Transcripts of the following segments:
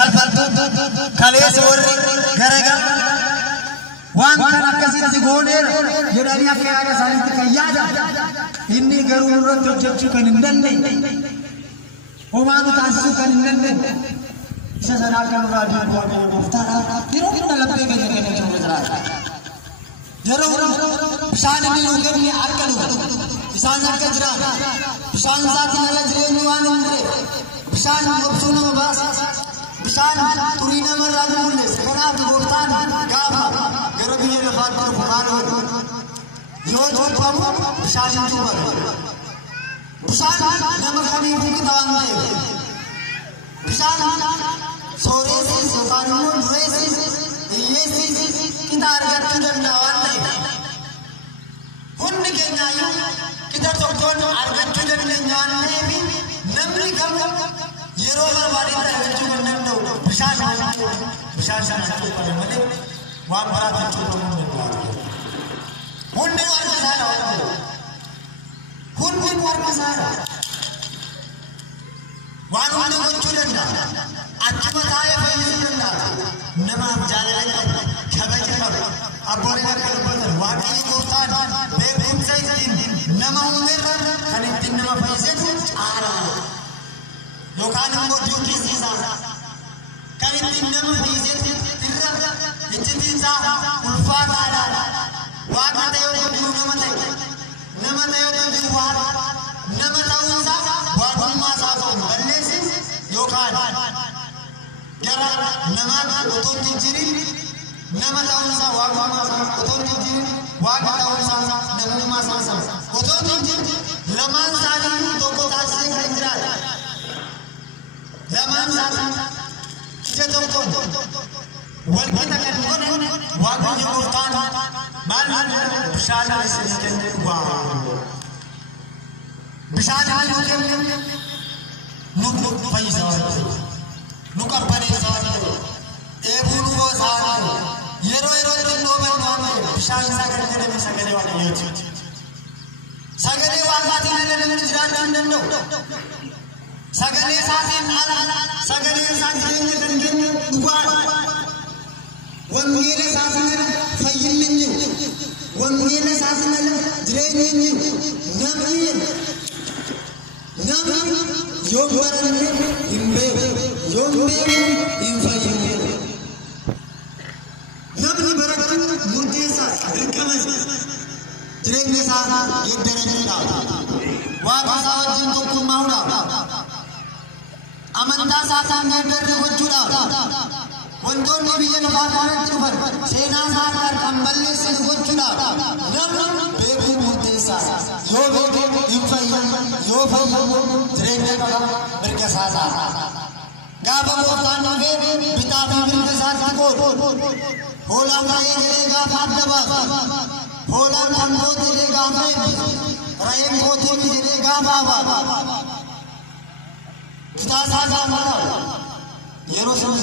falfaltu kalees warri garagar waan kan akkasitti gooneer jedhanii akka yaada isaaniitti kan yaada inni garuu irratti hojjechuu kan hin dandeenye homaatu taasisuu kan hin dandeenye isa sanaa kan irraa deemu waaqayyo gooftaadha yeroo hunda laphee keenya keenya jiru jiraata yeroo bishaan inni nu kenne akka dhufu bishaan akka jiraata bishaan isaatiin ala jireenyi waan hin jirre bishaan gorsuu nama baasa bishaan turii namarraa nu mul'isa kanaaf gooftaan gaafa gara biyya lafaatti dhufu maal yoo cuuphamu bishaan hin cuuphamu bishaan nama kamiifuu qixaa waan ta'eef bishaan sooressis yookaan immoo dureessis hiyyeessis qixaa argachuu danda'a waan ta'eef hundi keenyaayyuu qixa tokkoon argachuu dandeenya waan ta'eef namni kamuu yeroo barbaadetti argachuu kan danda'u bishaan sana cuuphame malee waan biraatiin cuuphamuu hin danda'u. Hundi warra isaadha waan ta'eef hundi warra isaadha waan hundi gochuu danda'a achuma taa'ee fayyisuu danda'a namaaf jaalala qabu kabaja qabu abboonni akka dubbatan waaqayyo gooftaan beekumsa ittiin nama uumerra kan ittiin nama fayyisisu caala yookaan immoo dinqisiisa kan ittiin nama fayyisisu irra ijjitiinsaa ulfaataadha waaqa ta'ee hundinuu nama ta'e hundinuu nama ta'uunsaa waaqummaa isaa ta'uun balleessis yookaan gara namaa otoo hin jirin nama ta'uunsaa waaqummaa isaa otoo hin jirin waaqa ta'uunsaa namummaa isaa otoo hin jirin lamaan isaanii tokko taasisee kan jiraata lamaan isaanii ija tokkoon wal qixa kan godhan waaqayyo gooftaan maal bishaan isin kennee bishaan nu kenne nu fayyisa waan ta'eef nu qabbaneessa waan ta'eef dheebuu nu goosa waan ta'eef yeroo xinnoo bal'aa waan ta'eef bishaan isaa kan jedhame sagalee waaqayyooti. Sagalee waaqaatiin ala namni jiraachuu hin danda'u. Sagalee isaatiin ala sagalee isaa jireenya kan kennu dhugaadha. Wangeela isaatiin ala fayyinni hin jiru. Wangeela isaatiin ala jireenyi hin jiru. Namni yoo baranne hin beeku yoo beeku hin fayyine. Namni barachuu murteessaa dirqama jireenya isaa geeddaranidha. Waaqa isaa wajjin tokkummaa'uudhaaf amantaa isaa kan geeddarre gochuudhaaf wantoonni biyya lafaa kanatti dhufan seenaa isaa kan balleessinu gochuudhaaf namni beekuu murteessaa yoo beeke hin fayyine yoo fayyine jireenya qaba mirga isaa gaafa gooftaan dhufee bitaa fi mirga isaatti qoodu hoolaan ta'ee jedhee gaafa adda baasu hoolaan kan goote jedhee gaafa eebbisu re'een goote jedhee gaafa abaatu bitaa isaa gaafa dhabu yeroo sana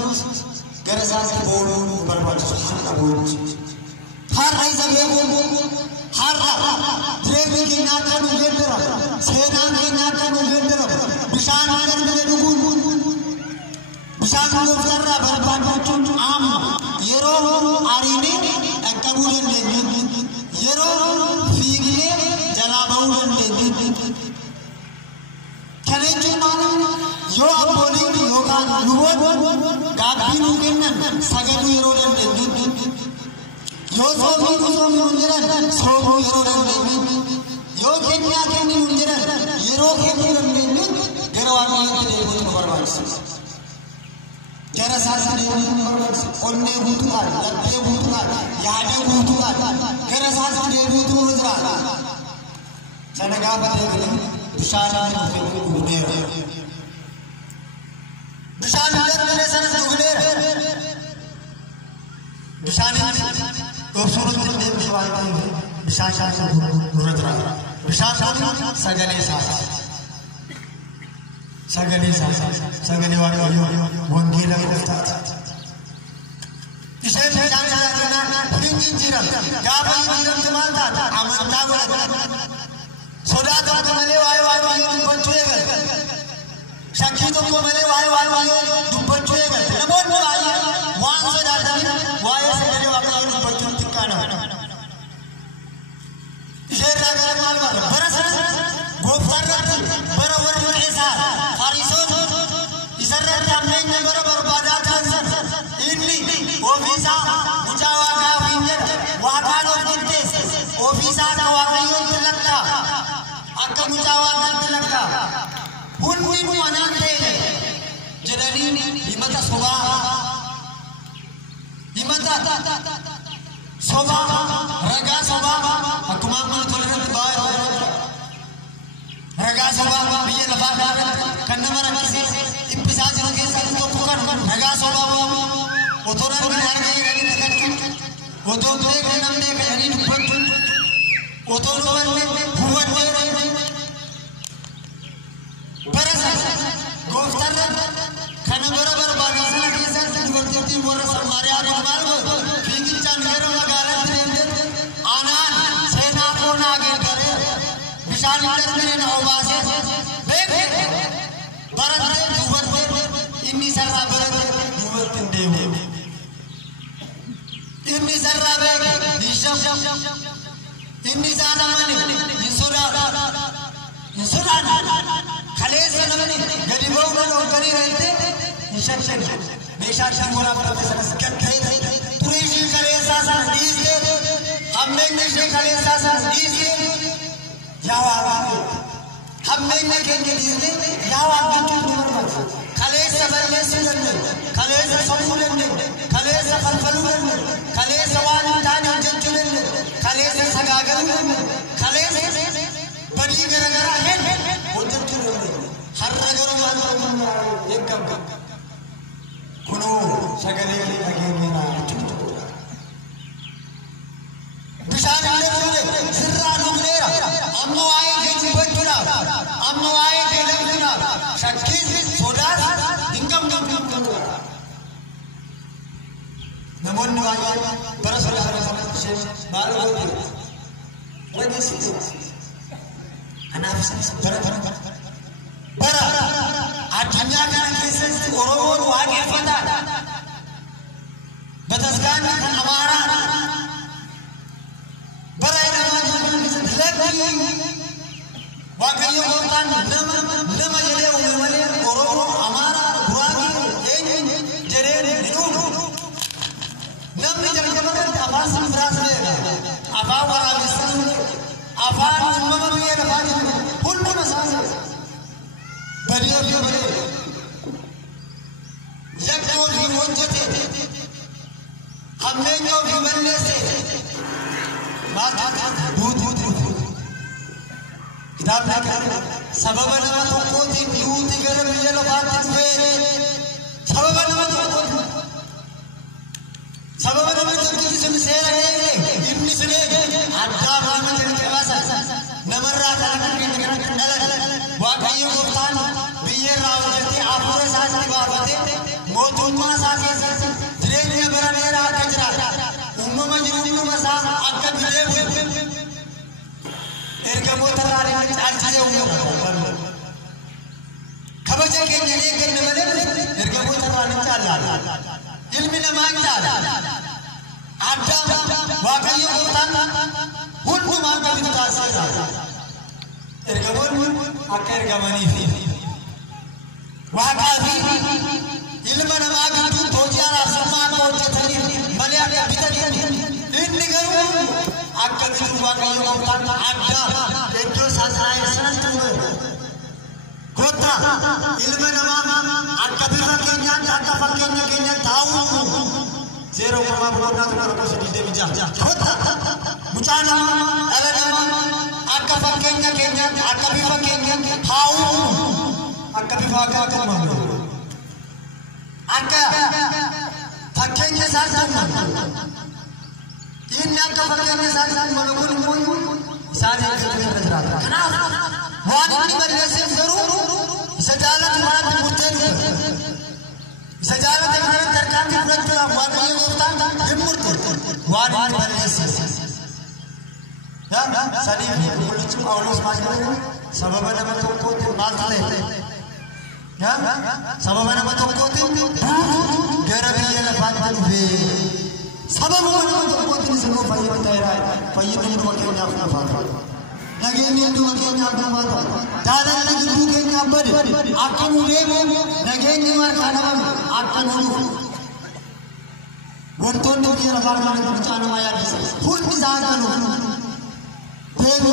gara isaatti boonuu barbaachisu har'a boonuu har'a isa beekuun har'a jireenyi keenya akka nu geeddaramu seenaan keenya akka nu geeddaramu bishaan darbine dhuguun bishaan gooftarraa barbaachachuun amma yeroo ariinee dhaqqabuu dandeenyu yeroo fiignee jalaa bahuu dandeenyu kana jechuun yoo abbooliin yookaan luboonni gaabbii nuu kennan sagaduu yeroo dandeenyu yoo soomii nu jiran soomuu yeroo dandeenyu yoo kennaa kennuu nu jiran yeroo kennuu dandeenyu gara waaqayyootti deebi'uu nu barbaachisa. Gara isaatti deebi'uu nu barbaachisa. Onnee guutuudhaan, laphee guutuudhaan, yaadee guutuudhaan gara isaatti deebi'uutu nu jiraata. Sana gaafa deebi'ee bishaan dhugeera. Bishaan darbine sana dhugeera. Bishaan obsuun deemsi waan ta'eef bishaan dura jiraata. Bishaan sagalee isaati. Sagalee isaati. Sagalee waaqayyoo wangeela gooftaati. Isheen bishaan jiraachuu hin jijjiiramne. Gaafa jijjiiramtu maal taata? Amantaa godhata. Sodaa tokko malee waa'ee waaqayyoo dubbachuu eegalte. Shakkii tokko malee waa'ee waaqayyoo dubbachuu eegalte. irratti ammeenya bara barbaadaa turan inni ofiisaa mucaa waaqaa ofiin jedha waaqaan of qixxeesse ofiisaa akka waaqayyootti lakkaa akka mucaa waaqaatti lakkaa hundi nu anaan ta'e jedhanii himata sobaa himata sobaa ragaa sobaa akkuma amma tolerant baay'ee ragaa sobaa biyya lafaa kan nama rakkisee dhiphisaa jiru keessaa tokko kan ragaa sobaa otoo namni arganii kan otoo beekne namni eeganii dubbatu otoo hubanne hubannee barasa gooftarra kana bara barbaadu sana keessatti dubartittiin warra Samaariyaa maal fiigichaan gara magaalaatti deemte anaan seenaa koonaa gargaaree bishaan darbee na obaasee beekne baratee dubartee inni sarara baratee dubartiin deemu inni sarara beeke hisham inni sana mani hin sodaatu kaleessa namni gadi ba'uu dhoogganii reente hin shabshan meeshaa shan waraabaa sanas gagga'ee turii ishee kaleessaa sana dhiistee hammeenyi ishee kaleessaa sana dhiistee yaa waaqaa hammeenya keenya dhiistee yaa waaqaa nu barbaachisa kaleessa balleessuu dandeenye kaleessa sobuu dandeenye kaleessa falfaluu dandeenye kaleessa waan hin taane hojjechuu dandeenye kaleessa sagaagaluu dandeenye kaleessa badii garagaraa hojjechuu dandeenye har'a garuu waan ta'u eeggama kunoo sagalee dhageenyaa jechuudha bishaan illee dhugne sirraa dhugneera amma waa'ee keenya hubachuudhaaf amma waa'ee keenya beekuudhaaf shakkiin sodaas hin qabnu namoonni baay'ee bara sodaa sana ishee maal godhe dhageessise kanaaf bara addunyaa kana keessatti Oromoon waaqeffata bataskaanni kan Amaaraa bara lakki waaqayyo gooftaan nama jedhee uume malee Oromoo Amaaraa Guraagee eenyu jedhee hin uumu namni jalqabarratti afaan Simbiraas beeka afaan waraabessaa afaan uumama biyya lafaa hunduma isaa badii ofii balee yakka ofii hojjete hammeenya ofii balleesse duuti kitaabni sababa nama tokkootiin duuti gara biyya lafaatti dhufee sababa nama tokkootiin sababa nama tokkootiin sun seera eege inni sun eege addaa baama jalqabasa namarraa kana kan dhalate waaqayyo gooftaan biyyarraa hojjetee hafuura isaatti baafatee mootummaa isaa keessatti jireenya bara dheeraa akka jiraatu uumama jiru hunduma isaa akka bilee ergamoota irraa caalchisee uumama kabaja keenya eegganne malee ergamoota irraa ni caalaala ilmi namaa ni caalaala addaa waaqayyo gooftaan hundumaa akka bitu taasiseera ergamoonni akka ergamaniif waaqaa fi ilma namaa gidduutti hojii araarsaa akka hojjetaniif malee akka bitaniif inni garuu akka bitu waaqayyo gooftaan addaa iddoo isaa taa'ee sanatti uume gooftaa ilma namaa akka bifa keenyaatti akka fakkeenya keenyaatti taa'uu seera uumamaa boqonnaa tokko lakkoofsa 26 gooftaa mucaa namaa dhala namaa akka fakkeenya keenyaatti akka bifa keenyaatti taa'uu akka bifa akka uumamu akka fakkeenya isaatti inni akka fakkeenya isaatti uumamu isaan eeggatan jiraata kanaaf waan inni balleesseef garuu isa jaalatu maratti murteessu isa jaalate kanatti harkaatti fudhachuudhaaf waaqayyo gooftaan hin murteessu waan inni balleesseef sadiif qulqullichi Phaawulos maal jedhe sababa nama tokkootiin maaltu ta'e sababa nama tokkootiin gara biyya lafaatti dhufee sababa nama tokkootiin isinuu fayyina ta'eera fayyina nama keenyaaf nafaatu नगेनी दुआ के न्यापा बाता दादा लग तू के न्यापा दे आकन उले नगेनी मार खाना आकन उले वंतो ने के रफार मारे बचाने माया फुल मिजाज करो देव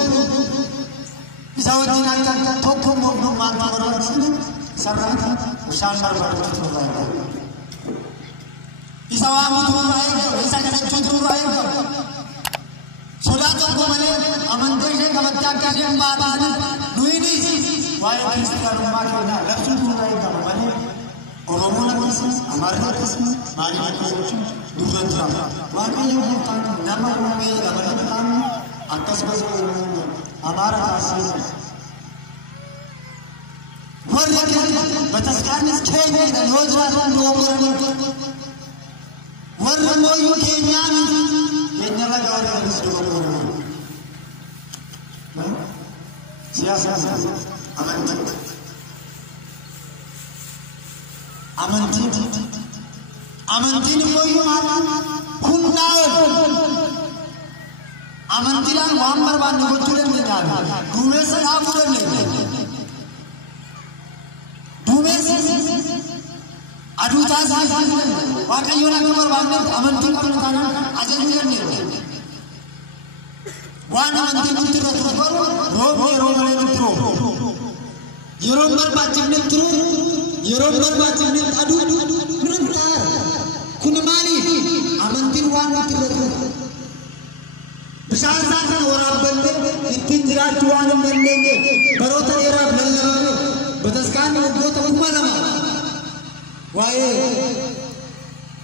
इसावती नाई का थोक मोक मानता करो सररा विशाल मार पड़ रहा है इसावा मुझे आएगा ऐसा करके चुनचुन आएगा सोला तो को मने अमंते से कबत्ता कैसे बात आने नुई नहीं वाई किसी का रुमा के ना लफ्ज़ तो आएगा मने और रोमन किसी हमारे किसी मारी में कुछ दूसरा तरह वाकई जो होता है नमक में हमारे काम आकाश बस हमारा खासियत है वो लेकिन बतस्कार में खेल में रोज रात लोगों वर्र मोयू केन्यान केन्या लगा और इसको सियासा अमंती मोयू हुन्नाओ अमंतीला वामर बांध को चुड़न में जाना धूमे से आपुरन नहीं धूमे से अरुतास वाकई योना के ऊपर बांधने अमंती को निकालना अजंबियन नहीं वाना अमंती मित्र रोम वाले मित्रों यूरोपर बाचिम मित्रों यूरोपर बाचिम मित्र अडू निरंतर कुनमानी अमंती वान मित्र विशाल साधन और आप बंदे इतनी जिरात जुआन बंदेंगे बरोता ये राब लल्ला बदस्कान में वो तो उम्मा वाये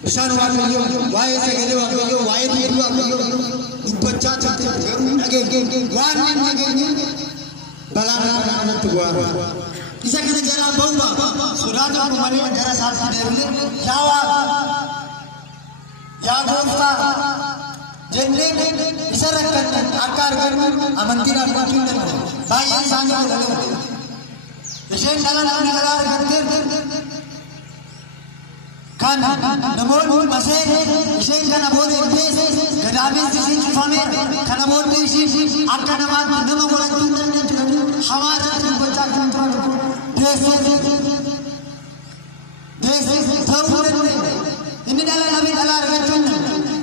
विशाल वाकई वाये से गले वाकई वाये दिए वाकई बच्चा चाहते जरूर लगे वार में लगे बलाना करना तुगवार इसे कहते जरा बहुबा सुराज को मरे जरा साथ देवले या गोफ्ता जिनने इसे रखकर आकार कर अमंती ना कोई नहीं भाई इंसान को लगे इसे नला नला करते खान नमोल मसे इशेन का नमोल इंग्लिश गदामी सिसिन फामे खनमोल देशी आका नमाज नमो बोला तुंदर ने हमारा बच्चा कंट्रोल देश थोड़े इन्हीं डाला नबी डाला रखचुन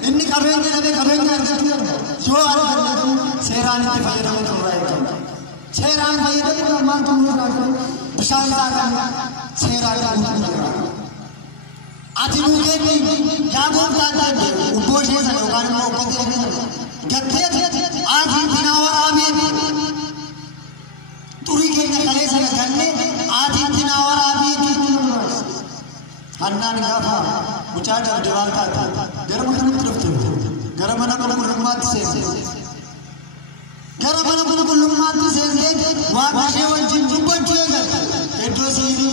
इन्हीं कबेंगे नबी कबेंगे रखचुन जो आर शेरान के फजर में हो रहा है शेरान फजर में मान तुम लोग विशाल का शेरान का आती मुझे भी क्या बोलता है उपोषण से लोगों ने उपदेश गत्ते आज ही दिनावर आमिर तुरी के नकले से करने आज ही दिनावर आमिर अन्ना ने कहा मुचाड़ जवान का था गर्म करने तरफ थे गर्म ना करने लुम्मात से गर्म ना करने लुम्मात से वहाँ भाषे वंचित जुब्बन चलेगा एड्रो सीरी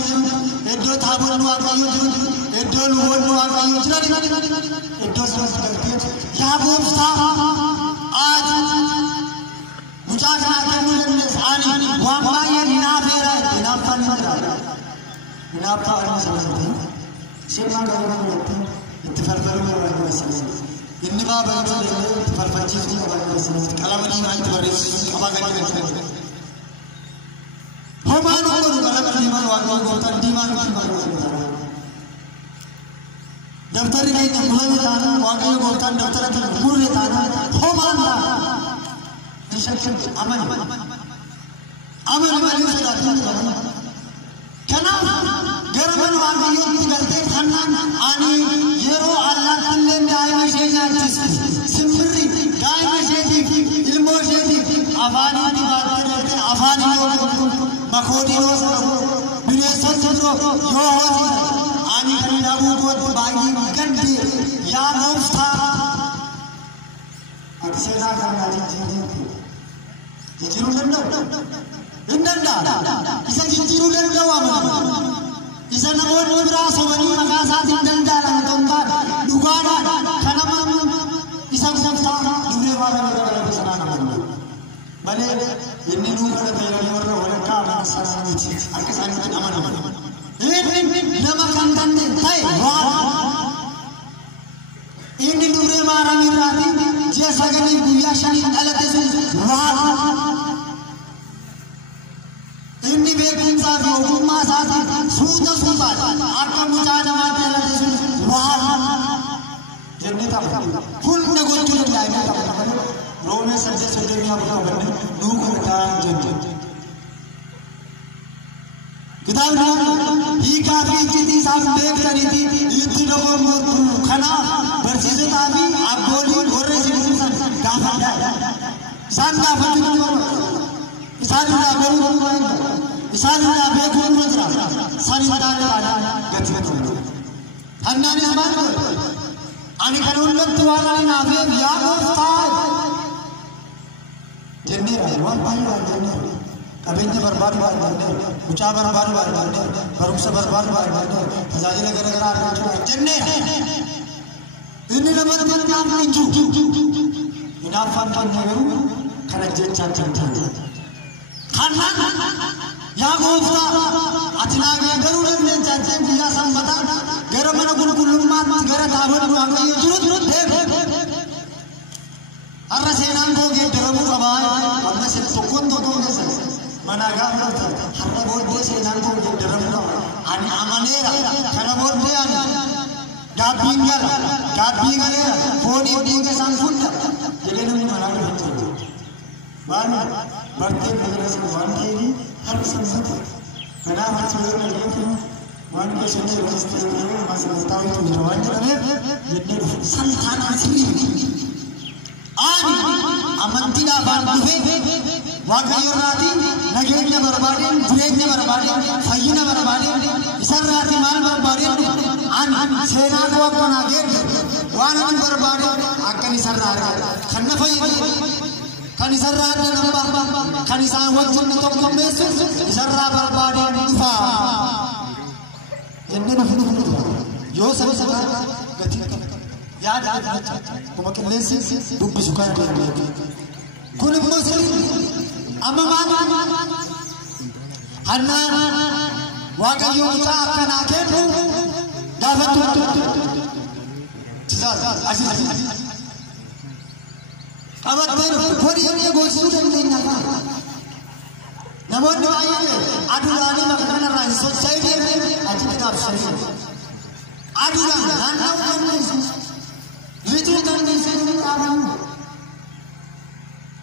एड्रो थाबुर नुआर का यूज़ एड्रो लुबोन नुआर का यूज़ ना एड्रो समझ करते हैं यहाँ बोलता आज मुचाड़ ना करने लगे आने वहाँ बाये निनाफ है रहा है निनाफ का नहीं रहा निनाफ का नहीं समझते शेमा गर्म करते हैं इत्तेफाक करो में वाले मसले इन्हीं बाब है तो इत्तेफाक पच्चीस दिन वाले मसले कलाम नहीं मानते बारे कमा करके मसले हमारे को कलाम नहीं मान वाले को तो दीवान की बात मसले दफ्तर नहीं नंबर में जाना वाले को तो दफ्तर के पूरे में जाना हो मानता रिसेप्शन अमन वाले से जाते हैं क्या ना गर्मन वाले युक्त करते खानदान आने ये रो अल्लाह तल्ले में आए में शेजा सिमरी गाय में शेजी इल्मो शेजी आवानी की बात करते हैं आवानी लोग मखोदी लोग बिने सच्चो यो हो आने की नाबू को बागी गंदी या नौस्था अक्सर ना करना चाहिए जिरू लंडा इंडंडा इसे जिरू लंडा वाला इसे नमोद मुद्रास बनी मकासा इंडंडा लंडा दुगाना खनम इसे सबसा दुबे वाला वाला बसना नमोद भले इन्हीं रूप में तेरे और वाला का सारा चीज आके सारे में अमन नमक अंदर में है इन दूरे मारा मिराती जैसा कि गुया शनि अलग से fi ogummaa isaatiin suuta suutaan akka mucaa namaa ta'e waan jennee tapha hunda gochuu danda'a tapha roomee saddeet soddomii afur qabanne nuuka ta'an jenna. Kitaabni hiikaa fi icciitii isaan beektaniiti itti dogoggortu kanaaf barsiisotaa fi abboolii warra isin gaafadhaa. Isaan gaafachuu ni barbaadu. Isaan irraa baruu ni barbaadu. Isaan irraa beekuu ni jira. Isaan irraa gati gati. Hannaanis maal godhe? Ani kan hundatti waan ani naafeef yaa gooftaa jenneera waan baay'ee waan jenneera. Qabeenya barbaadu barbaadne, mucaa barbaadu barbaadne, barumsa barbaadu barbaadne, tajaajila garaagaraa argachuu jenneera. Inni namatti naaf hin jiru. Hinaaffaan keenya garuu kana jechaa jirti. Kanaan yaa gooftaa ati naa garuu dandeenya jee guyyaa sanbataa gara mana qulqullummaatti gara taabonni waaqayyo jiru har'a seenaan koo geeddaramuu qabaa. Amma sin tokkoon tokkoon keessatti mana gaafa har'a booddee seenaan koo geeddaramuu qaba. Ani amaneera kana booddee ani gaabbiin gala gaabbii galeera foonii dhiiga isaan fudda jedhee namni manaa dhufu. Waan barteen magariisa waan ta'eef har'a sanbata kanaaf achi yoo dhageeffamu waan keessatti rejistirii masallataa wajjin jira waan jedhameef jennee dhufu. Santaan asirrii ani amantiidhaan dhufee waaqayyoorraatiin nageenya barbaadeen jireenya barbaadeen fayyina barbaadeen isarraatii maal barbaadeen ani seenaa koo akkanaa geedde waan ani barbaadeen akkan isarraa argate kan na fayyadu kan isarraa adda nama kan isaan wajjin na tokkommeessu isarraa barbaadeen dhufaa jennee dhufu yoo sababa gati yaada kuma qilleensi dubbisu kana deemee kun immoo sirrii amma maal hannaan waaqayyo mucaa akkanaa kennu gaafattu qabattee horii goosisuu dandeenya. Namoonni baay'een aduudhaanii bakka kanarraa hin socho'ee achitti gaafsanii aduudhaan naanna'uu dandeessu. Liituu dandeessu dhaabamu.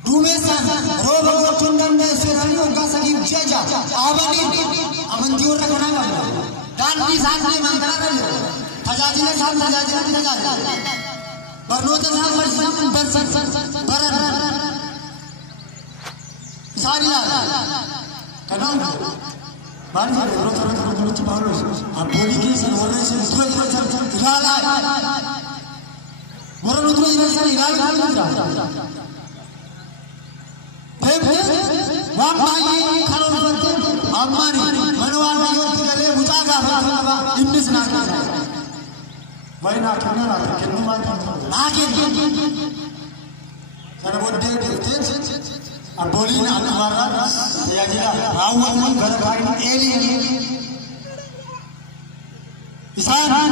Duumessaan rooba gochuun dandeessu jedhanii waggaa sadiif jecha dhaabanii amantii warra kanaa qabu. Daandii isaan deeman kanarra jiru. Tajaajila isaan tajaajila. Barnoota isaan barsiisan baran. Isaan ilaala. Kanaaf maaliif yeroo torba Phaawulos abboolii keessan warra isin tura ilaalaa. Warra nuti jiran ilaalaa jira. Waan baay'ee karoorfattee ammaani mana waaqayyootti galee mucaa gaafatu innis naa kenna. Wayi naa kenna naa kennu maal naa kenna. Kana booddee deeftee abbooliin akkamarraa tajaajila raawwatamu gara gaariin eelii isaan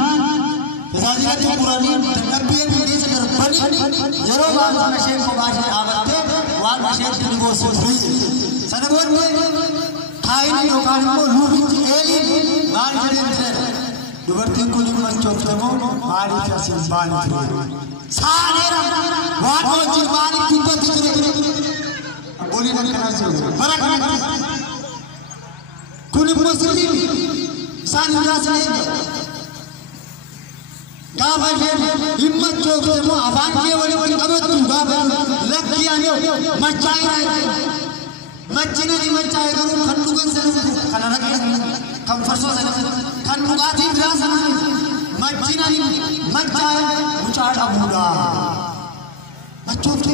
tajaajila xumuranii dadhabbii keessa darbanii yeroo baay'ee isheen kophaa ishee dhaabattee waan isheen dirigoosuu ture. Sana booddee kaayini yookaan immoo lubichi eeliin maal jedheen ture dubartiin kun machoofte moo maaliif asiin baani ture saaneera waan wajjin maaliif dubbatti ture abbooliin akkanaa jiru bara kanatti kun immoo sirrii isaan irraa sirrii gaafa isheen hin machoofte moo afaan kee waliin qabattu gaafa lakkii ani machaa irraa machina ni machaa garuu kan dhugan sana kana rakkatan kan farsoo sana kan dhugaatii biraa sana machina ni machaa mucaa dhabuudha machoofte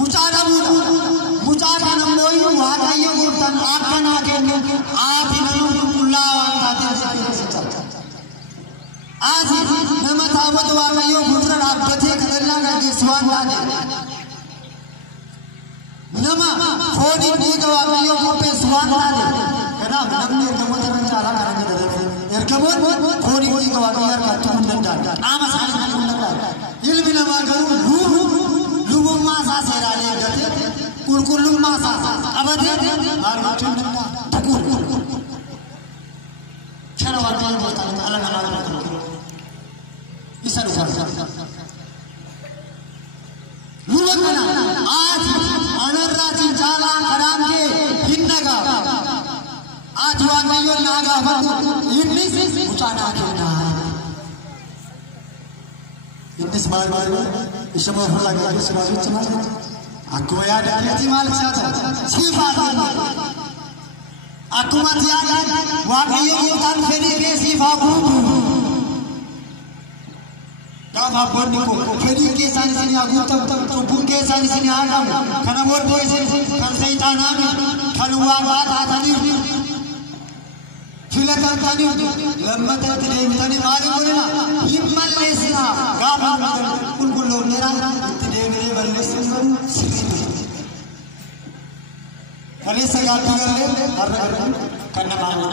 mucaa dhabuudha mucaa kana immoo waaqayyo gooftaan akkanaa kenne haati nama qulqullaa waan taateef Asi nama taabota waaqayyoo fuuldura dhaabbatee kadhannaa gaggeessu waan taateef nama fooniin dhiiga waaqayyoo qopheessu waan taateef kanaaf namni ergamoota irra caalaa kana jedhameef ergamoonni fooniin dhiiga waaqayyoo harkatti hin danda'an qaama isaanii hin danda'an ilmi namaa garuu lubummaa isaa seeraan eeggatee qulqullummaa isaa qabatee maal gochuu hin danda'a. सुकून क्षण वाक्य बोलता है अलग अलग इस आज अनर्राची जाला खराम के हिन्नगा आज वांगियो नागा इंग्लिश उचाना केना इंग्लिश बार इसमें हो लगा कि सुराज चला aku ya dari timal siapa sifat aku mati aja wakiyo utan feri ke sifaku kata bonni ko feri ke sani sini aku tam pun ke sani sini adam karena bor boy kan setan ami kan wa tadi filakan tadi lamma tadi mari bolena himmal lesna gama kun kullo mera tadi mere balesna कले से याद कर ले हर करना मांगो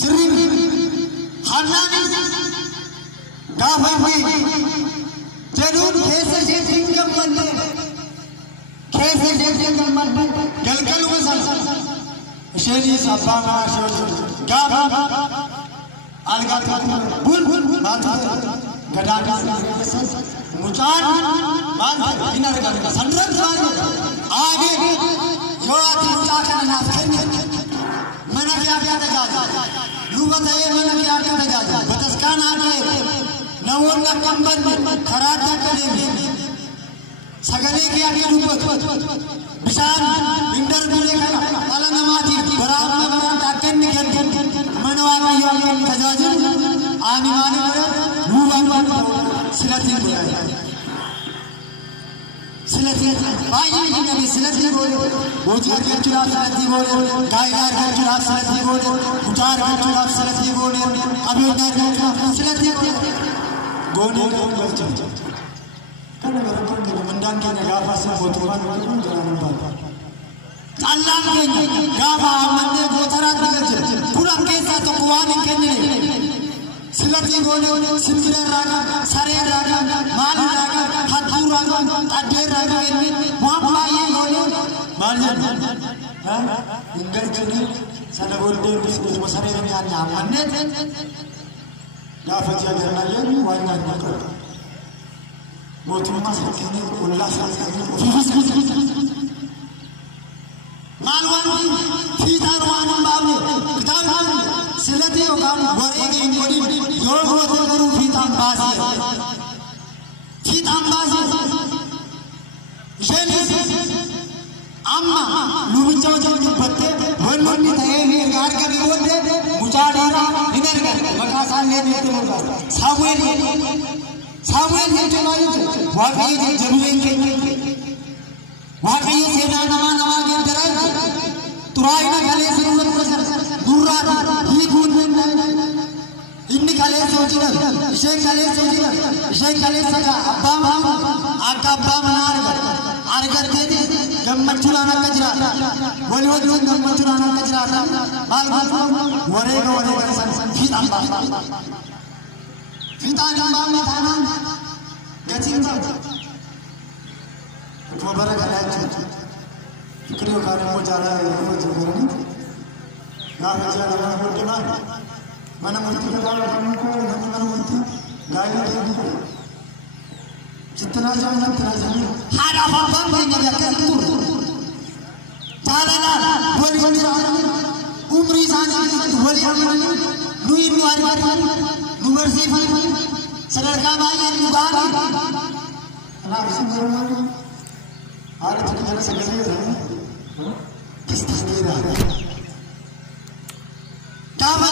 चिरी हन्नानी गावा हुई जरूर कैसे जिंदगी बनने कैसे जिंदगी बनने गलगल में सल शेरी सफाना शेरी गावा अलगा बुल बात गड़ा मुचान बात इनर का संरक्षण आगे जो आतिशा करना चाहिए मना क्या तजाजा लुगत है मना क्या तजाजा बतस्कान आगे नवों का कंबन खराटा करेंगे सगले के आगे लुगत विशाल इंडर बोले का ताला नमाजी बराबर ताकन निकल मनवा का ये तजाजा आने वाले पर लुगत सिलसिले बोला सिलसिले भाई ये नबी सिलसिले बोले बोझिया के चुनाव सिलसिले बोले गायकार के चुनाव सिलसिले बोले उतार के चुनाव सिलसिले बोले अभिनेता के चुनाव सिलसिले बोले गोने के kan mendan ke gafa se botuan jalan bal Allah ke gafa mande botaran ke pulang ke sa to kuan ke ne silati gone simira raga sare raga mal raga hatu raga ade raga wapla ye gone mal ha ingar gane sana bolte bis masare ne anya manne gafa ja garna ye wanya ko मोतुमा सकने उल्लास मालवान फीतारवान बाबू किताब सिलती होगा वरेगे इंगोड़ी योग होते करूं फीताम बाजी अम्मा लुबिचो जो बत्ते वन थे ये गार का भी बोलते मुचाड़ीरा इधर कर मकासान ले देते सामुएल ने चुनाई वाकई जरूरत के वाकई सेना नवा के डराई तुराई ना गले जरूरत पर दूरा ये खून इन गले सोचना शेख गले सोचना शेख गले सजा अब्बा आका अब्बा मनार आरगर के गम्मत चुराना कजरा बोल गम्मत चुराना कजरा बाल वरेगा फिर अब्बा Kita nambah makanan, gajian tak. Kau berapa kali aja? Kau kali mau jalan, mau jalan ni? Nak jalan mana pun mana? Mana mesti jalan, mana mesti gaya ni. Citra jalan, citra jalan. Ada apa pun yang dia kerja. Jalan, boleh jalan. Umri sana, boleh jalan. Lui luar. Nomor sifat sedangkan banyak juga anak semua ada juga segala kisah dia kamu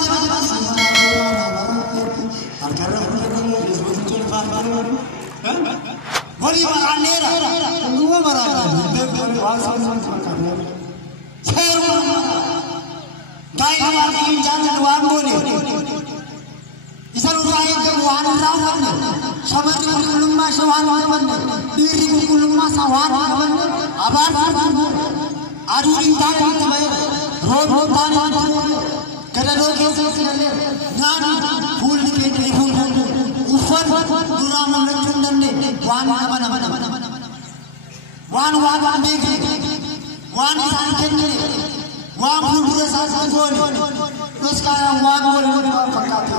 jangan harga disebut cuma baru boleh makan dua gaya jangan uang boleh इधर उठाए के वान राव ने समझ कुलुम्मा सवान बने दीरी कुलुम्मा सवान बने आबाद आजुरी ताने में रोड ताने करे रोड के ज्ञान फूल के फूल ऊपर दूरा मन चुंदन ने वान बना वान देखे वान सांखें ने वाम फुलपुरे साथ गोल उसका वाम गोल और पक्का था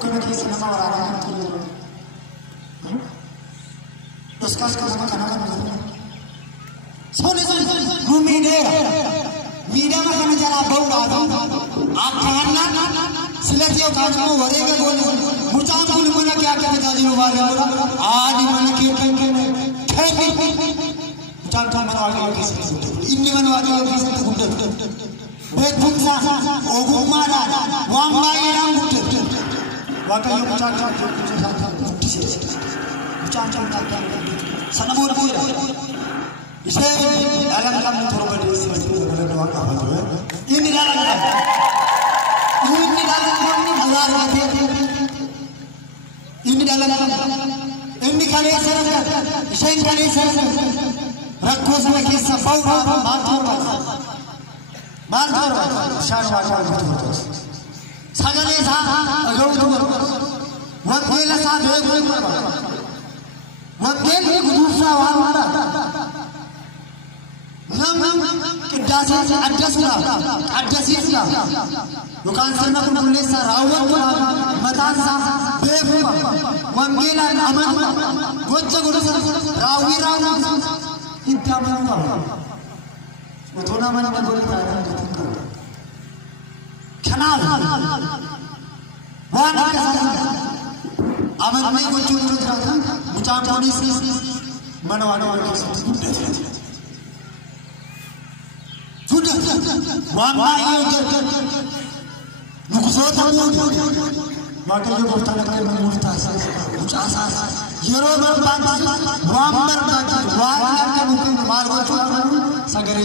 कोई भी सिनेमा और आ रहा है उसका नाम सोने घूमी दे मीडिया में कहने चला बहुत आता आप कहना सिलेक्ट यो काज को वरे के गोल मुचाम कुल मना क्या क्या बता दियो वाले आज मन के मुचाम था मन वाले किसी इन्ने मन वाले किसी तो गुड्डे बेत फुंसा ओगुमारा वांबाई राम गुड्डे वाका यो मुचाम था मुचाम सनबोर बोल इसे dalam kamu terobati sesuatu dalam waktu apa? Ini dalam kamu halar mati. Ini dalam kamu. Ini kali serang, sen kali serang. Rakku sama kisah bau bantur. Syarwa. Sagale sah, agau tu. Wakil sah dua. Wakil gusra wala. Adjasisla bukan sana pun boleh sarawat matan sa bebu wanggila aman gocca gocca rawi inta mana utona mana boleh kenal wana aman mai gocca gocca mucam polis mana sudah, wamai itu, nukuzot tamu, maka itu bertanya kepada murtas, ucasa, jero berbantu, wamber bantu, wamber kan mungkin marwatu, sagare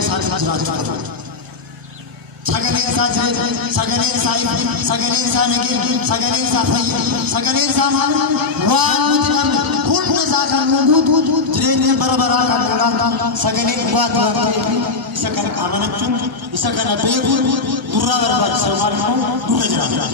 isakan amanatun isakan abebu durra berbat salman durra jara